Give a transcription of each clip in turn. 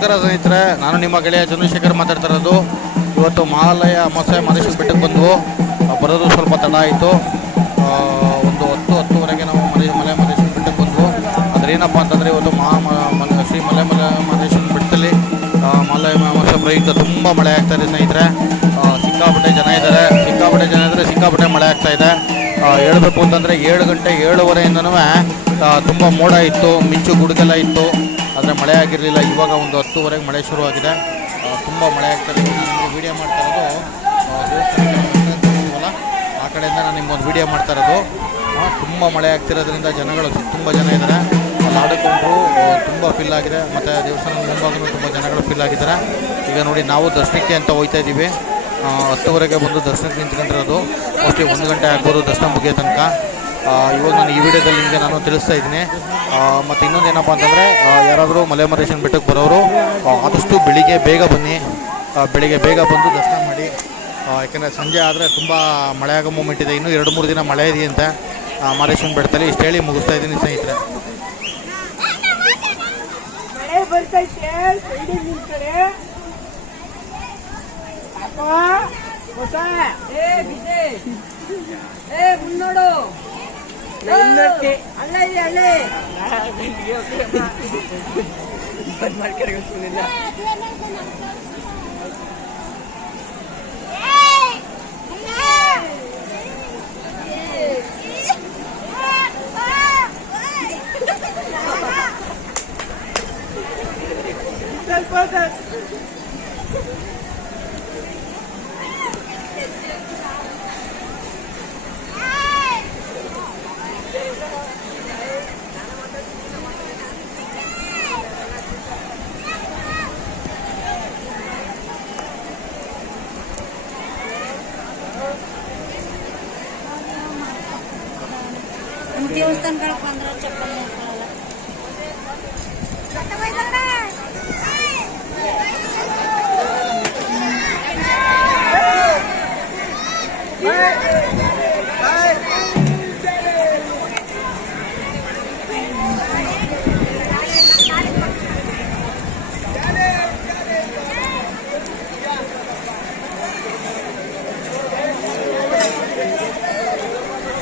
ನಮಸ್ಕಾರ ಸ್ನೇಹಿತರೆ, ನಾನು ನಿಮ್ಮ ಗೆಳೆಯ ಚಂದ್ರಶೇಖರ್ ಮಾತಾಡ್ತಾ ಇರೋದು. ಇವತ್ತು ಮಹಾಲಯ ಅಮಾವಾಸ್ಯೆ ಮಹದೇಶ್ವರ ಬೆಟ್ಟಕ್ಕೆ ಬಂದವು. ಬರೋದು ಸ್ವಲ್ಪ ತಡ ಆಯಿತು. ಒಂದು 10-10:30ಗೆ ನಾವು ಮಲೆ ಮಹದೇಶ್ವರ ಬೆಟ್ಟಕ್ಕೆ ಬಂದವು. ಆದರೆ ಏನಪ್ಪ ಅಂತಂದರೆ ಇವತ್ತು ಶ್ರೀ ಮಹದೇಶ್ವರ ಬೆಟ್ಟದಲ್ಲಿ ಮಹಾಲಯ ಅಮಾವಾಸ್ಯೆ ಪ್ರಯುಕ್ತ ತುಂಬ ಮಳೆ ಆಗ್ತಾಯಿದೆ ಸ್ನೇಹಿತರೆ. ಸಿಕ್ಕಾಪಟ್ಟೆ ಜನ ಇದ್ದಾರೆ, ಸಿಕ್ಕಾಪಟ್ಟೆ ಮಳೆ ಆಗ್ತಾಯಿದೆ. ಹೇಳಬೇಕು ಅಂತಂದರೆ 7 ಗಂಟೆ 7:15ಇಂದನೂ ತುಂಬ ಮೋಡ ಇತ್ತು, ಮಿಂಚು ಗುಡುಗೆಲ್ಲ ಇತ್ತು. ಆದರೆ ಮಳೆ ಆಗಿರಲಿಲ್ಲ. ಇವಾಗ ಒಂದು 10:00ವರೆಗೆ ಮಳೆ ಶುರುವಾಗಿದೆ. ತುಂಬ ಮಳೆ ಆಗ್ತದೆ. ವೀಡಿಯೋ ಮಾಡ್ತಾ ಇರೋದು ದೇವಸ್ಥಾನ ಆ ಕಡೆಯಿಂದ ನಾನು ನಿಮ್ಗೊಂದು ವೀಡಿಯೋ ಮಾಡ್ತಾ ಇರೋದು. ತುಂಬ ಮಳೆ ಆಗ್ತಿರೋದ್ರಿಂದ ಜನಗಳು ತುಂಬ ಜನ ಇದ್ದಾರೆ. ಅಲ್ಲಿ ಆಡಿಕೊಂಡ್ರು ತುಂಬ ಫಿಲ್ ಆಗಿದೆ. ಮತ್ತು ದೇವಸ್ಥಾನದ ಮುಂಭಾಗನೂ ತುಂಬ ಜನಗಳು ಫಿಲ್ ಆಗಿದ್ದಾರೆ. ಈಗ ನೋಡಿ, ನಾವು ದರ್ಶನಕ್ಕೆ ಅಂತ ಹೋಗ್ತಾ ಇದ್ದೀವಿ. 10:00ವರೆಗೆ ಬಂದು ದರ್ಶನಕ್ಕೆ ನಿಂತ್ಕೊಂಡಿರೋದು. ಮೋಸ್ಟ್ಲಿ 1 ಗಂಟೆ ಆಗ್ಬೋದು ದರ್ಶನ ಮುಗಿಯೋ ತನಕ. ಇವಾಗ ನಾನು ಈ ವಿಡಿಯೋದಲ್ಲಿ ನಿಮಗೆ ನಾನು ತಿಳಿಸ್ತಾ ಇದ್ದೀನಿ. ಮತ್ತು ಇನ್ನೊಂದು ಏನಪ್ಪ ಅಂತಂದರೆ, ಯಾರಾದರೂ ಮಲೆ ಮಹದೇಶ್ವರ ಬೆಟ್ಟಕ್ಕೆ ಬರೋರು ಆದಷ್ಟು ಬೆಳಿಗ್ಗೆ ಬೇಗ ಬನ್ನಿ. ಬೆಳಿಗ್ಗೆ ಬೇಗ ಬಂದು ದರ್ಶನ ಮಾಡಿ. ಯಾಕೆಂದರೆ ಸಂಜೆ ಆದರೆ ತುಂಬ ಮಳೆ ಆಗೋ ಮೂಮೆಂಟ್ ಇದೆ. ಇನ್ನೂ 2-3 ದಿನ ಮಳೆ ಇದೆಯಂತೆ ಮಹದೇಶ್ವರ ಬೆಟ್ಟದಲ್ಲಿ. ಇಷ್ಟು ಹೇಳಿ ಮುಗಿಸ್ತಾ ಇದ್ದೀನಿ ಸ್ನೇಹಿತರೆ. ಮುನ್ನೋಡು ಅಲ್ಲೇ ದೇವಸ್ಥಾನಗಳಿಗೆ ಬಂದ್ರೆ ಚಪ್ಪಲ್ ಹಾಕೊಳ್ಳಲ್ಲ.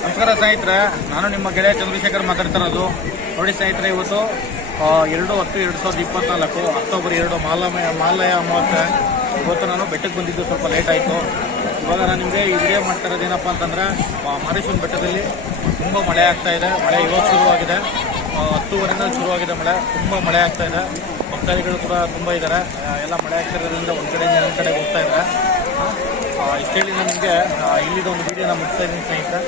ನಮಸ್ಕಾರ ಸ್ನೇಹಿತರೆ, ನಾನು ನಿಮ್ಮ ಗೆಳೆಯ ಚಂದ್ರಶೇಖರ್ ಮಾತಾಡ್ತಾ ಇರೋದು. ನೋಡಿ ಸ್ನೇಹಿತರೆ, ಇವತ್ತು 2/10/2024 ಅಕ್ಟೋಬರ್ 2 ಮಹಾಲಯ ಅಮಾವಾಸ್ಯೆ. ಇವತ್ತು ನಾನು ಬೆಟ್ಟಕ್ಕೆ ಬಂದಿದ್ದು ಸ್ವಲ್ಪ ಲೇಟ್ ಆಯಿತು. ಇವಾಗ ನಾನು ನಿಮಗೆ ಈ ವಿಡಿಯೋ ಮಾಡ್ತಾ ಇರೋದು ಏನಪ್ಪ ಅಂತಂದರೆ, ಮಹದೇಶ್ವರ ಬೆಟ್ಟದಲ್ಲಿ ತುಂಬ ಮಳೆ ಆಗ್ತಾಯಿದೆ. ಮಳೆ ಇವಾಗ ಶುರುವಾಗಿದೆ. 10:00ವರೆಯಿಂದ ಶುರುವಾಗಿದೆ ಮಳೆ. ತುಂಬ ಮಳೆ ಆಗ್ತಾಯಿದೆ. ಭಕ್ತಾದಿಗಳು ಕೂಡ ತುಂಬ ಇದ್ದಾರೆ. ಎಲ್ಲ ಮಳೆ ಆಗ್ತಿರೋದ್ರಿಂದ ಒಂದು ಕಡೆಯಿಂದ ಇನ್ನೊಂದು ಕಡೆಗೆ ಹೋಗ್ತಾ ಇದ್ದಾರೆ. ಇಷ್ಟೇಳಿ ನಾನು ನಿಮಗೆ ಇಲ್ಲಿದ ಒಂದು ವಿಡಿಯೋನ ಮುಗಿಸ್ತಾ ಇದ್ದೀನಿ ಸ್ನೇಹಿತರೆ.